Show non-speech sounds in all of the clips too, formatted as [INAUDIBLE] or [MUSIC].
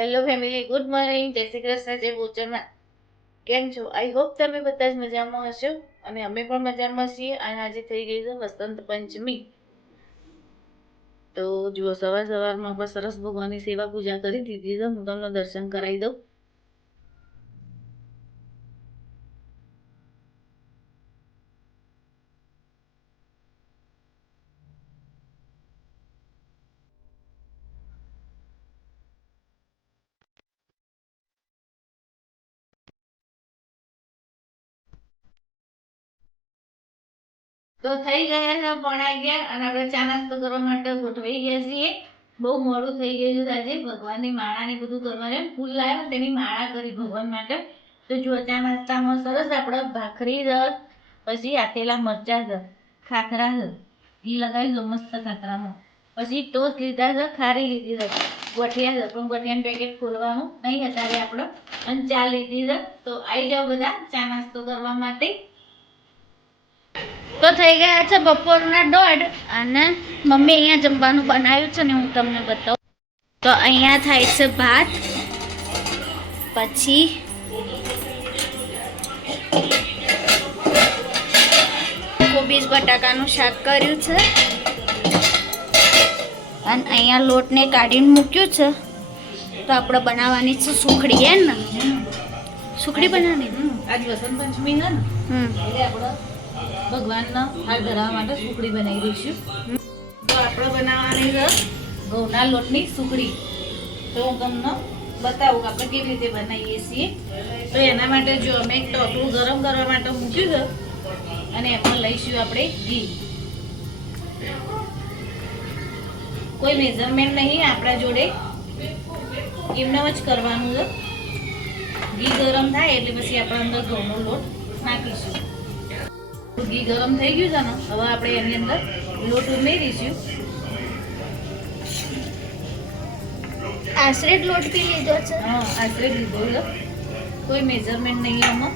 Hello family good morning જય શ્રી કૃષ્ણ. જય ભૂચરમાં કેમ છો? આઈ હોપ તમે બધા જ મજામાં હશો અને અમે પણ મજામાં છીએ. અને આજે થઈ ગઈ છે વસંત પંચમી. તો જુઓ, સવાર સવારમાં બસ સરસ ભગવાનની સેવા પૂજા કરી દીધી છે. હું તમને દર્શન કરાવી દઉં. તો થઈ ગયા છે પોણા અગિયાર અને આપણે ચા નાસ્તો કરવા માટે ગોઠવાઈ ગયા છીએ. બહુ મોડું થઈ ગયું છે આજે. ભગવાનની માળાને બધું કરવા છે. ફૂલ લાવ્યો તેની માળા કરી ભગવાન માટે. તો જો ચા નાસ્તામાં સરસ આપણે ભાખરી રસ પછી આથેલા મરચા છે ખાખરા છે ઘી લગાવી દો મસ્ત ખાખરામાં. પછી ટોસ લીધા છે, ખારી લીધી છે. ગોઠિયા છે, પણ ગોઠિયાનું પેકેટ ખોલવાનું નહીં અત્યારે આપણે. અને ચા લીધી છે. તો આવી જાઓ બધા ચા નાસ્તો કરવા માટે. તો થઈ ગયા છે બપોરના દોઢ અને મમ્મી અહીંયા જમવાનું બનાવ્યું છે ને હું તમને બતાવું. તો અહીંયા થાય છે ભાત પછી કોબીજ બટાકાનું શાક કર્યું છે. અને અહીંયા લોટને કાઢીને મૂક્યું છે. તો આપણે બનાવવાની છે સુખડી હે ને? સુખડી બનાવવાની? આજ વસંત પંચમી ને? હમ. એટલે આપણે ભગવાનના હાર ધરાવવા માટે સુખડી બનાવી દઈશું તો આપણે બનાવવાની છે? ઘઉંના લોટની સુખડી. તો હું તમને બતાવું કે આપણે કેવી રીતે બનાવીએ છીએ. તો એના માટે જો અમે એક ટોપલું ગરમ કરવા માટે મૂક્યું છે અને એમાં લઈશું આપણે ઘી. કોઈ મેઝરમેન્ટ નહીં આપણા જોડે એમનામ જ કરવાનું છે. ઘી ગરમ થાય એટલે પછી આપણે અંદર ઘઉંનો લોટ નાખીશું. ઘી ગરમ થઈ ગયું છે ને હવે આપણે એની અંદર લોટ ઉમેરીશું આશરે લોટ પી લીધો છે. હા આશરે લીધો છે. કોઈ મેજરમેન્ટ નહીં આમાં.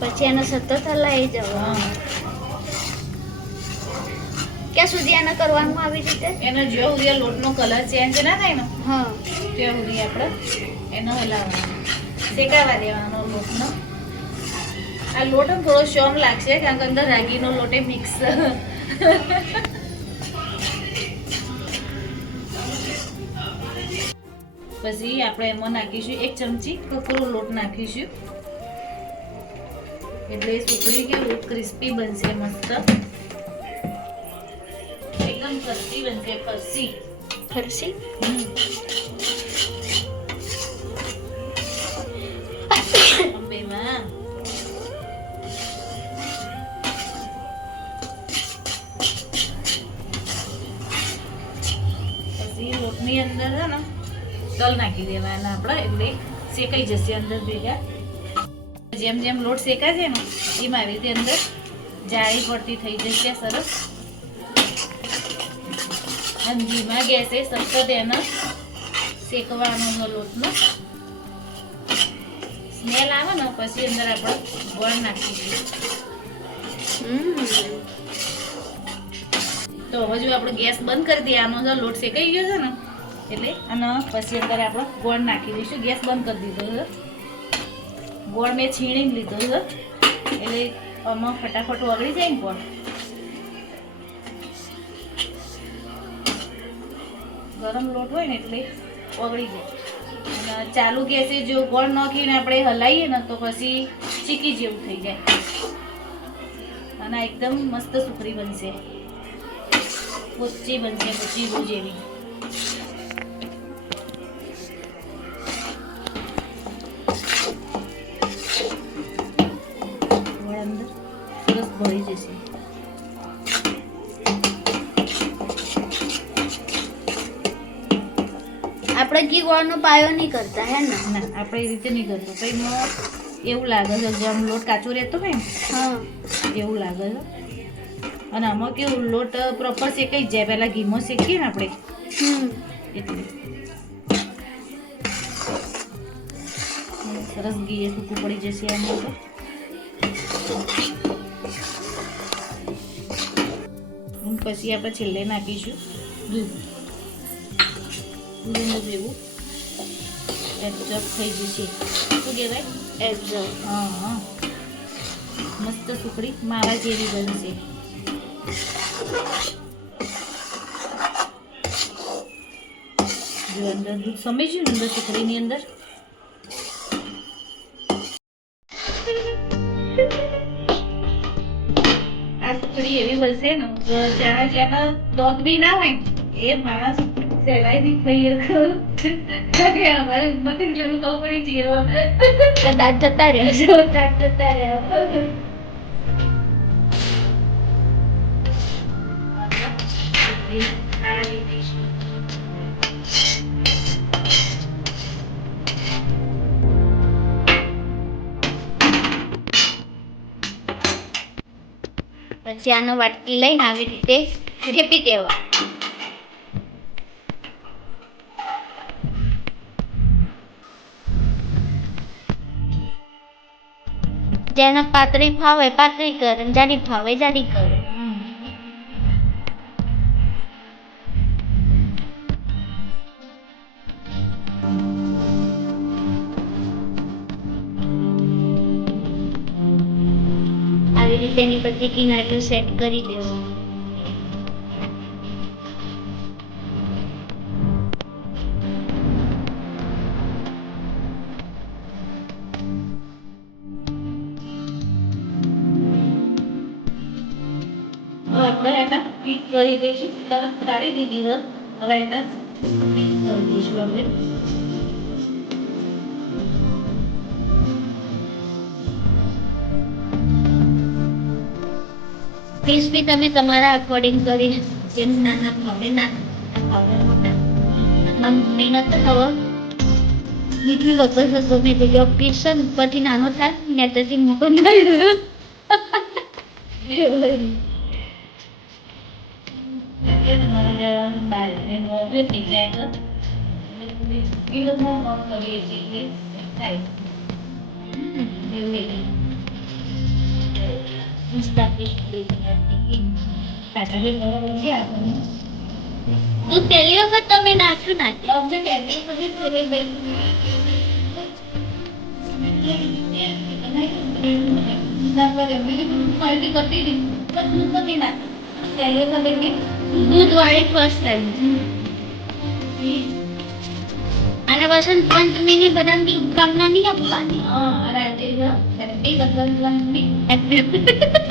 પછી એને સતત હલાવી જવા. ક્યાં સુધી એને કરવાનું આવી રીતે? એનો જ્યાં સુધી લોટનો કલર ચેન્જ ના થાય ને હા. ત્યાં સુધી આપણે એનો હલાવવાનો. શેકાવા દેવાનો લોટનો. આ લોટ થોડો શ્યોમ લાગશે કારણ કે અંદર રાગીનો લોટે મિક્સ પછી આપણે એમાં નાખીશું એક ચમચી કકરો લોટ નાખીશું. એટલે સુકડી કેવું ક્રિસ્પી બનશે મસ્ત. એકદમ ક્રિસ્પી બનશે ફરસી ફરસી તલ નાખી દેવાના આપણે એટલે શેકાઈ જશે અંદર ભેગા. જેમ જેમ લોટ શેકાશે ને એમાં આવી રીતે અંદર જાળી પડતી થઈ જશે સરસ. અને ધીમા ગેસે સતત એને શેકવાનો લોટનો. સ્મેલ આવે ને પછી અંદર આપણે ગોળ નાખીશું. તો હવે જો આપણે ગેસ બંધ કરી દઈએ આનો લોટ શેકાઈ ગયો છે ને એટલે અને પછી અંદર આપણે ગોળ નાખી દઈશું. ગેસ બંધ કરી દીધો છે. ગોળ મેં છીણી લીધો છે. એટલે આમાં ફટાફટ ઓગળી જાય ને ગોળ. ગરમ લોટ હોય ને એટલે ઓગળી જાય. અને ચાલુ ગેસે જો ગોળ નાખીને આપણે હલાવીએ ને તો પછી ચીકી જેવું થઈ જાય. અને એકદમ મસ્ત સુખરી બનશે. પોચી બનશે, પોચી જેવી. ભળી જશે. આપણે ઘી ગોળનો પાયો નહીં કરતા હે ને? ના આપણે એ રીતે નહીં કરતા. એમાં એવું લાગે છે જેમ લોટ કાચો રહેતો હોય હા. એવું લાગે છે. અને આમાં કેવું લોટ પ્રોપર શેકાઈ જાય પહેલાં ઘીમાં શેકીએ ને આપણે. હમ. એટલે. સરસ ઘી એ સૂકું પડી જશે આમાં તો. પછી આપણે છેલ્લે નાખીશું દૂધ. લીંબુ જેવું એબ્ઝોર્બ થઈ જશે. શું કહેવાય? એબ્ઝર્વ હા હા. મસ્ત સુખડી મારા જેવી બનશે. જો અંદર દૂધ સમજ્યું અંદર સુખડીની અંદર? સુખડી એવી બનશે ને તો જેના જેના દોત બી ના હોય એ માણસ સહેલાઈથી. કારણ કે અમારે હિંમતથી જરૂર ખબર પડી જીરો દાંત જતા રહ્યા દાંત જતા રહે. [LAUGHS] પછી આનો વાટકી લઈને આવી રીતે રેપી દેવા. જેને પાતળી ફાવે પાતળી કરે જાડી ફાવે જાડી કરે. એની પછી કિનારીઓ સેટ કરી દેવું આપણે એને કરી દઈશું. તરત કાઢી દીધી હવે એને કરી દઈશું આપણે. પીસ બી તમે તમારા અકોર્ડિંગ કરી જેમ નાના ભાવે નાના નથી ખબર. બીજું વગર તો ગમે તે જો પીસન પછી નાનો થાય ને તેથી મોટો થાય. તું પહેલી વખત તમે નાખ્યું નાખ્યું દૂધ વાળી અને વસંત પંચમીની બધાની શુભકામના નહીં આપવાની Even the girl and me.